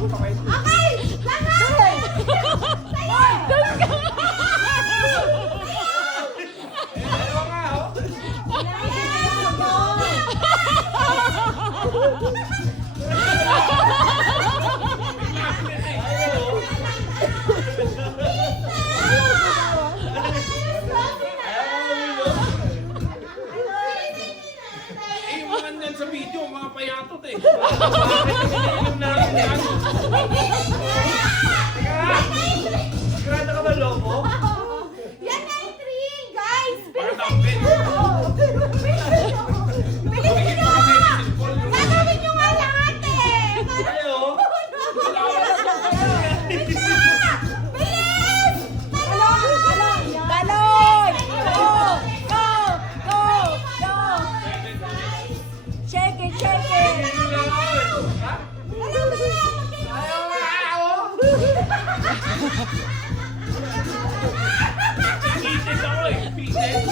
Okay! Lahat! Sa video, mga payatot eh. Bakit iniinom namin yan? Sigurado ka ba, Lobo? Yan na yung thrill, guys! Parang Bilisan nyo! Bilisan nyo! Gagawin nyo nga lahat eh! Ayo! Bilis! Balon! Go! Go! Go! Go! Shake it, shake it! Pieces ako eh, pieces.